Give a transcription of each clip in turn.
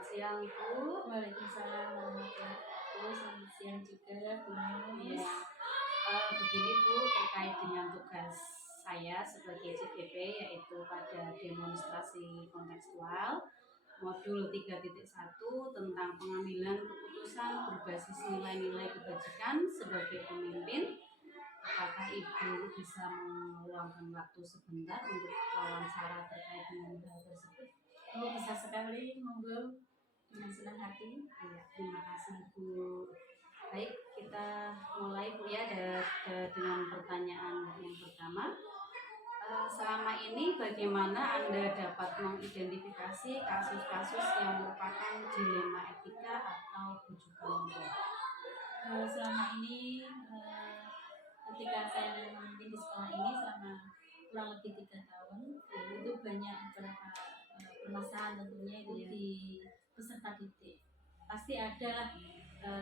Selamat siang Ibu. Waalaikumsalam warahmatullahi wabarakatuh. Selamat siang juga Bu Nus. Ya, begini Bu, terkait dengan tugas saya sebagai CGP, yaitu pada demonstrasi kontekstual modul 3.1 tentang pengambilan keputusan berbasis nilai-nilai kebajikan sebagai pemimpin. Apakah Ibu bisa meluangkan waktu sebentar untuk wawancara terkait dengan hal tersebut? Oh, bisa sekali, monggo dengan senang hati. Ya, terima kasih Bu. Baik, kita mulai Bu ya dengan pertanyaan yang pertama. Selama ini bagaimana Anda dapat mengidentifikasi kasus-kasus yang merupakan dilema etika atau bujukan moral? Selama ini ketika saya memimpin di sekolah ini selama kurang lebih 3 tahun, itu banyak beberapa permasalahan tentunya itu di peserta didik. Pasti ada lah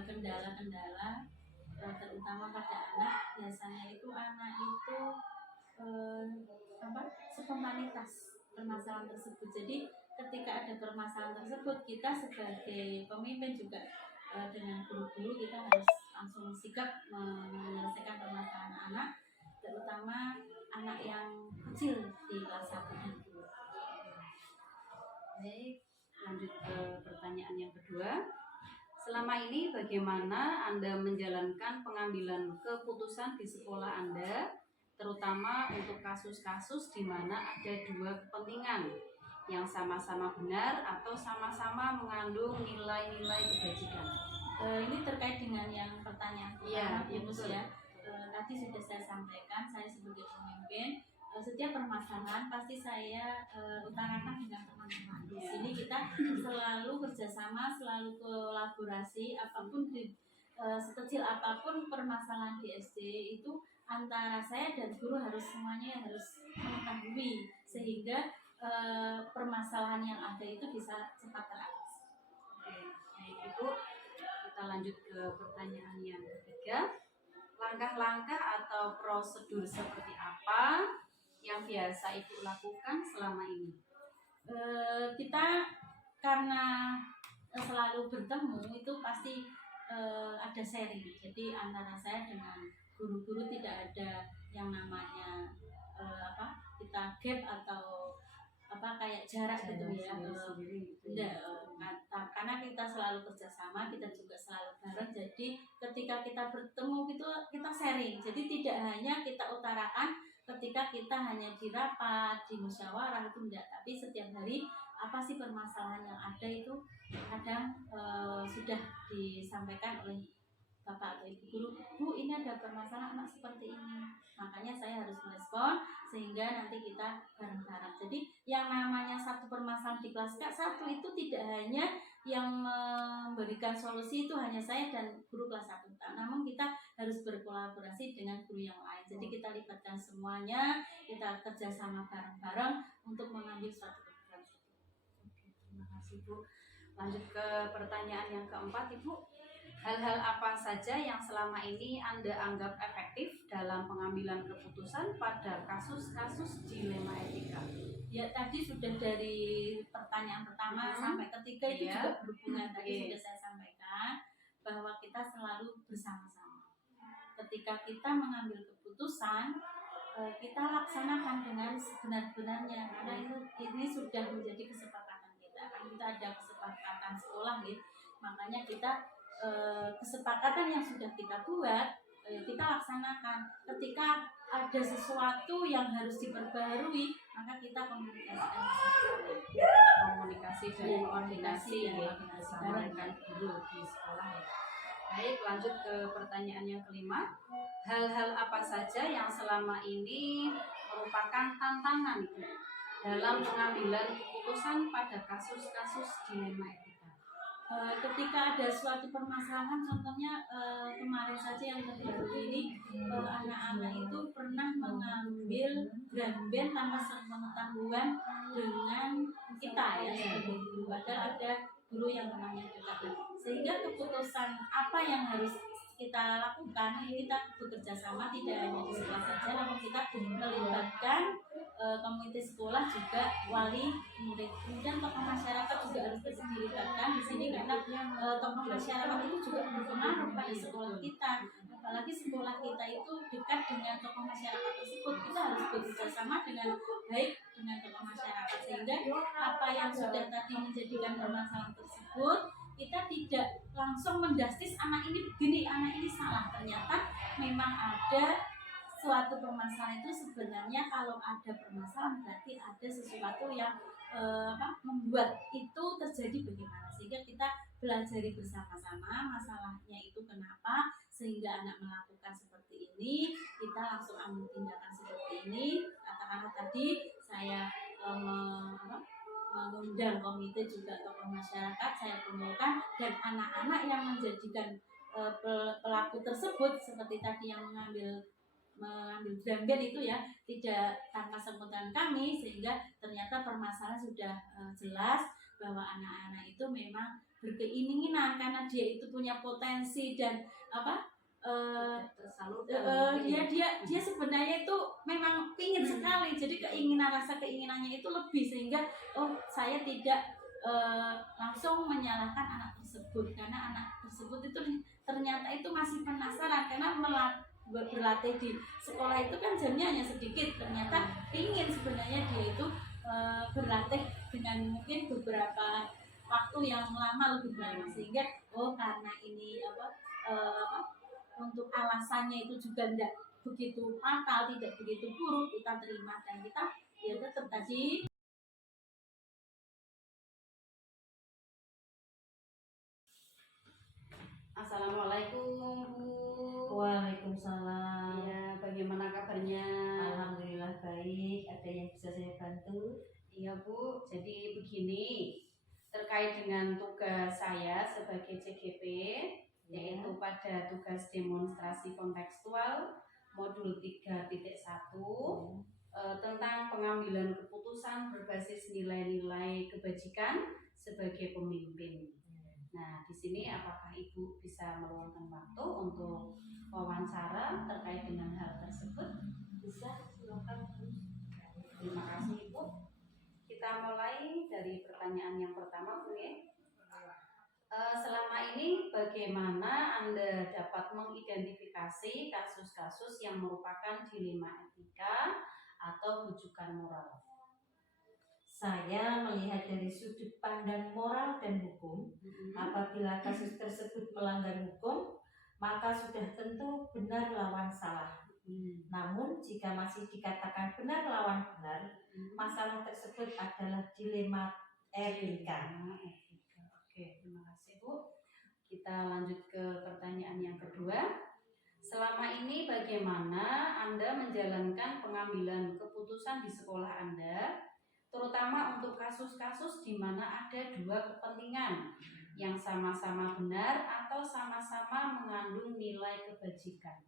kendala-kendala terutama pada anak. Biasanya itu anak itu spontanitas permasalahan tersebut. Jadi ketika ada permasalahan tersebut, kita sebagai pemimpin juga dengan guru-guru kita harus langsung sigap menyelesaikan permasalahan anak, terutama anak yang kecil di kelas 1 dan 2. Baik, lanjut ke pertanyaan yang kedua. Selama ini bagaimana Anda menjalankan pengambilan keputusan di sekolah Anda, terutama untuk kasus-kasus di mana ada dua kepentingan yang sama-sama benar atau sama-sama mengandung nilai-nilai kebajikan? Ini terkait dengan yang pertanyaan pertama, ya. Tadi sudah saya sampaikan, saya sebagai pemimpin setiap permasalahan pasti saya utarakan dengan teman-teman. Di sini kita selalu kerjasama, selalu kolaborasi, apapun sekecil apapun permasalahan di SD itu antara saya dan guru semuanya harus mengetahui sehingga permasalahan yang ada itu bisa cepat teratasi. Oke, baik Ibu. Kita lanjut ke pertanyaan yang ketiga. Langkah-langkah atau prosedur seperti apa yang biasa Ibu lakukan selama ini? Kita karena selalu bertemu itu pasti ada sharing. Jadi antara saya dengan guru-guru tidak ada yang namanya kita gap atau kayak jarak gitu ya. Karena kita selalu kerjasama, kita juga selalu bareng. Jadi ketika kita bertemu gitu kita sharing. Jadi tidak hanya kita utarakan ketika kita hanya di rapat, di musyawarah itu enggak, tapi setiap hari apa sih permasalahan yang ada itu kadang sudah disampaikan oleh Bapak atau Ibu guru, Bu ini ada permasalahan anak seperti ini, makanya saya harus merespon sehingga nanti kita bareng-bareng. Jadi yang namanya satu permasalahan di kelas K1 itu tidak hanya yang memberikan solusi itu hanya saya dan guru kelas 1, namun kita harus berkolaborasi dengan guru yang lain. Jadi kita libatkan semuanya, kita kerjasama bareng-bareng untuk mengambil suatu keputusan. Oke, terima kasih Bu. Lanjut ke pertanyaan yang keempat Ibu. Hal-hal apa saja yang selama ini Anda anggap efektif dalam pengambilan keputusan pada kasus-kasus dilema etika? Ya tadi sudah dari pertanyaan pertama sampai ketiga itu juga berhubungan. Tadi sudah saya sampaikan bahwa kita selalu bersama-sama. Ketika kita mengambil keputusan, kita laksanakan dengan sebenar-benarnya karena ini sudah menjadi kesepakatan kita. Kan kita ada kesepakatan sekolah gitu. Makanya kita kesepakatan yang sudah kita buat kita laksanakan. Ketika ada sesuatu yang harus diperbarui, maka kita komunikasi dan koordinasi bersama dengan guru di sekolah. Baik, lanjut ke pertanyaan yang kelima. Hal-hal apa saja yang selama ini merupakan tantangan dalam pengambilan keputusan pada kasus-kasus dilema etika? Ketika ada suatu permasalahan, contohnya kemarin saja yang terbaru ini anak-anak itu pernah mengambil grandband tanpa sepengetahuan dengan kita ya sebagai guru. Ada guru yang namanya dekat, sehingga keputusan apa yang harus kita lakukan kita bekerja sama tidak hanya di sekolah saja, namun kita melibatkan komite sekolah juga wali murid, kemudian tokoh masyarakat juga harus dilibatkan di sini karena tokoh masyarakat itu juga berpengaruh pada sekolah kita, apalagi sekolah kita itu dekat dengan tokoh masyarakat tersebut. Kita harus bekerja sama dengan baik dengan tokoh masyarakat sehingga apa yang sudah tadi menjadikan permasalahan tersebut kita tidak langsung mendastis anak ini begini, anak ini salah. Ternyata memang ada suatu permasalahan itu sebenarnya kalau ada permasalahan berarti ada sesuatu yang membuat itu terjadi bagaimana, sehingga kita belajari bersama-sama masalahnya itu kenapa sehingga anak melakukan seperti ini, kita langsung ambil tindakan seperti ini. Katakanlah tadi saya mengundang komite juga tokoh masyarakat, saya kumpulkan dan anak-anak yang menjadikan pelaku tersebut seperti tadi yang mengambil drum band itu ya tidak tanpa sepengetahuan kami, sehingga ternyata permasalahan sudah jelas bahwa anak-anak itu memang berkeinginan karena dia itu punya potensi dan dia sebenarnya itu memang ingin sekali, jadi rasa keinginannya itu lebih, sehingga saya tidak langsung menyalahkan anak tersebut karena anak tersebut itu ternyata itu masih penasaran karena berlatih di sekolah itu kan jamnya hanya sedikit, ternyata ingin sebenarnya dia itu berlatih dengan mungkin beberapa waktu yang lama lebih lama, sehingga karena ini untuk alasannya itu juga tidak begitu fatal, tidak begitu buruk, kita terima dan kita ya tetap tadi. Assalamualaikum Bu. Waalaikumsalam. Ya, bagaimana kabarnya? Alhamdulillah baik. Ada yang bisa saya bantu? Iya Bu, jadi begini, terkait dengan tugas saya sebagai CGP, yaitu pada tugas demonstrasi kontekstual modul 3.1 tentang pengambilan keputusan berbasis nilai-nilai kebajikan sebagai pemimpin. Nah, di sini apakah Ibu bisa meluangkan waktu untuk wawancara terkait dengan hal tersebut? Bisa, silakan. Terima kasih Ibu. Kita mulai dari pertanyaan yang pertama Bu ya. Selama ini bagaimana Anda dapat mengidentifikasi kasus-kasus yang merupakan dilema etika atau rujukan moral? Saya melihat dari sudut pandang moral dan hukum. Apabila kasus tersebut melanggar hukum, maka sudah tentu benar lawan salah. Namun jika masih dikatakan benar lawan benar, masalah tersebut adalah dilema etika. Oke, terima kasih Bu. Kita lanjut ke pertanyaan yang kedua. Selama ini bagaimana Anda menjalankan pengambilan keputusan di sekolah Anda, terutama untuk kasus-kasus di mana ada dua kepentingan yang sama-sama benar atau sama-sama mengandung nilai kebajikan?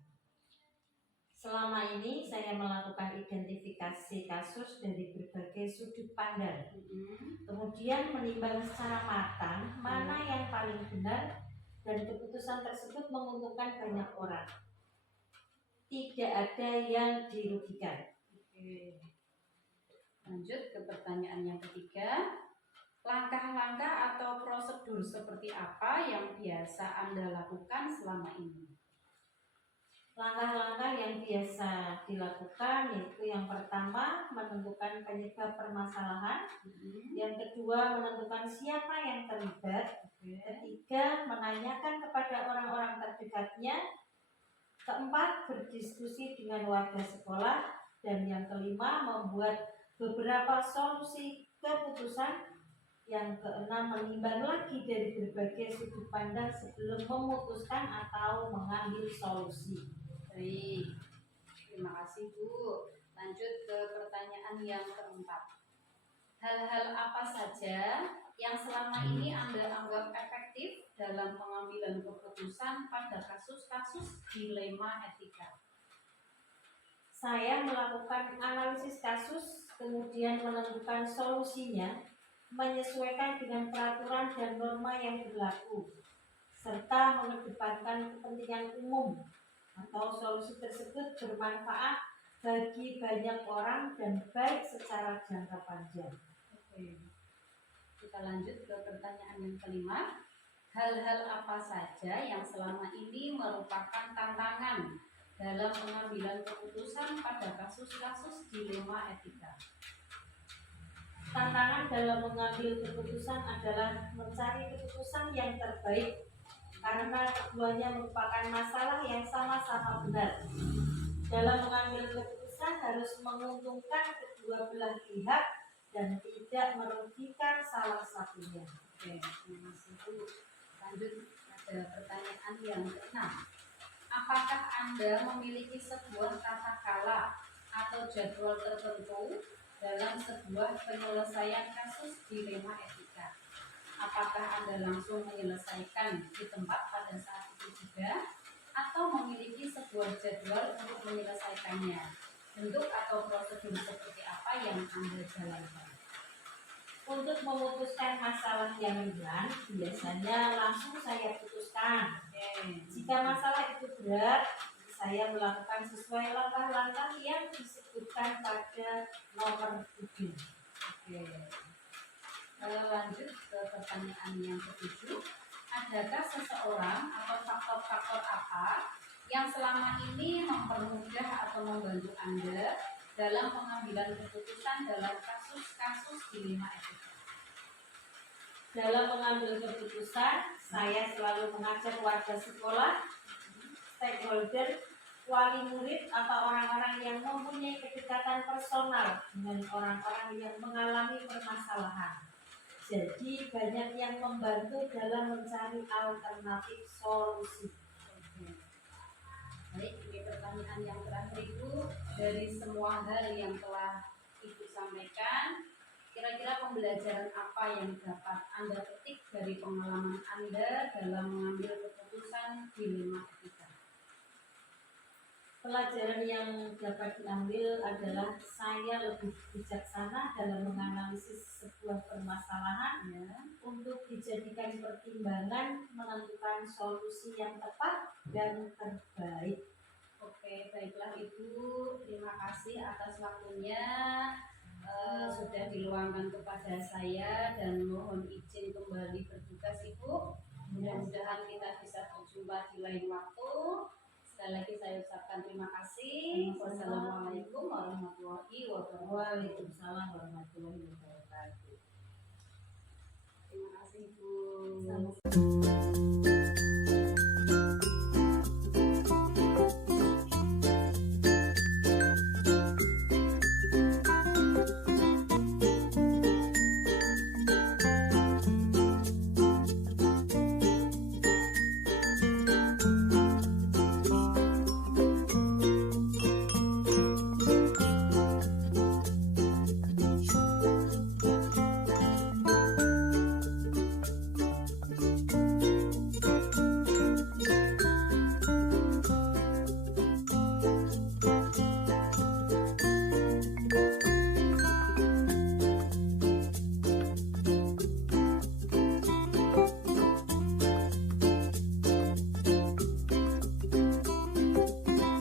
Selama ini saya melakukan identifikasi kasus dari berbagai sudut pandang, kemudian menimbang secara matang mana yang paling benar dan keputusan tersebut menguntungkan banyak orang. Tidak ada yang dirugikan. Oke. Lanjut ke pertanyaan yang ketiga. Langkah-langkah atau prosedur seperti apa yang biasa Anda lakukan selama ini? Langkah-langkah yang biasa dilakukan yaitu yang pertama menentukan penyebab permasalahan, yang kedua menentukan siapa yang terlibat, ketiga menanyakan kepada orang-orang terdekatnya, keempat berdiskusi dengan warga sekolah, dan yang kelima membuat beberapa solusi keputusan, yang keenam menimbang lagi dari berbagai sudut pandang sebelum memutuskan atau mengambil solusi. Baik, terima kasih Bu. Lanjut ke pertanyaan yang keempat. Hal-hal apa saja yang selama ini Anda anggap efektif dalam pengambilan keputusan pada kasus-kasus dilema etika? Saya melakukan analisis kasus, kemudian menentukan solusinya, menyesuaikan dengan peraturan dan norma yang berlaku, serta mengedepankan kepentingan umum atau solusi tersebut bermanfaat bagi banyak orang dan baik secara jangka panjang. Oke. Kita lanjut ke pertanyaan yang kelima. Hal-hal apa saja yang selama ini merupakan tantangan dalam pengambilan keputusan pada kasus-kasus dilema etika? Tantangan dalam mengambil keputusan adalah mencari keputusan yang terbaik karena keduanya merupakan masalah yang sama-sama benar. Dalam mengambil keputusan harus menguntungkan kedua belah pihak dan tidak merugikan salah satunya. Oke, terima kasih Bu. Lanjut pada pertanyaan yang keenam. Apakah Anda memiliki sebuah tata kala atau jadwal tertentu dalam sebuah penyelesaian kasus dilema etika? Apakah Anda langsung menyelesaikan di tempat pada saat itu juga, atau memiliki sebuah jadwal untuk menyelesaikannya? Bentuk atau prosedur seperti apa yang Anda jalankan? Untuk memutuskan masalah yang ringan, biasanya langsung saya putuskan. Jika masalah itu berat, saya melakukan sesuai langkah-langkah yang disebutkan pada nomor 7. Oke. Lanjut ke pertanyaan yang ketujuh. Adakah seseorang atau faktor-faktor apa yang selama ini mempermudah atau membantu Anda dalam pengambilan keputusan dalam kasus-kasus dilema etika? Dalam mengambil keputusan, saya selalu mengajak warga sekolah, stakeholder, wali murid, atau orang-orang yang mempunyai kedekatan personal dengan orang-orang yang mengalami permasalahan. Jadi banyak yang membantu dalam mencari alternatif solusi. Oke. Baik, ini pertanyaan yang terakhir Ibu. Dari semua hal yang telah Ibu sampaikan, kira-kira pembelajaran apa yang dapat Anda petik dari pengalaman Anda dalam mengambil keputusan dilema etika? Pelajaran yang dapat diambil adalah saya lebih bijaksana dalam menganalisis sebuah permasalahan untuk dijadikan pertimbangan menentukan solusi yang tepat dan terbaik. Oke, baiklah Ibu, terima kasih atas waktunya. Sudah diluangkan kepada saya dan mohon izin kembali bertugas Ibu. Mudah-mudahan kita bisa berjumpa di lain waktu. Sekali lagi saya ucapkan terima kasih. Wassalamualaikum warahmatullahi wabarakatuh. Waalaikumsalam warahmatullahi wabarakatuh. Terima kasih Bu.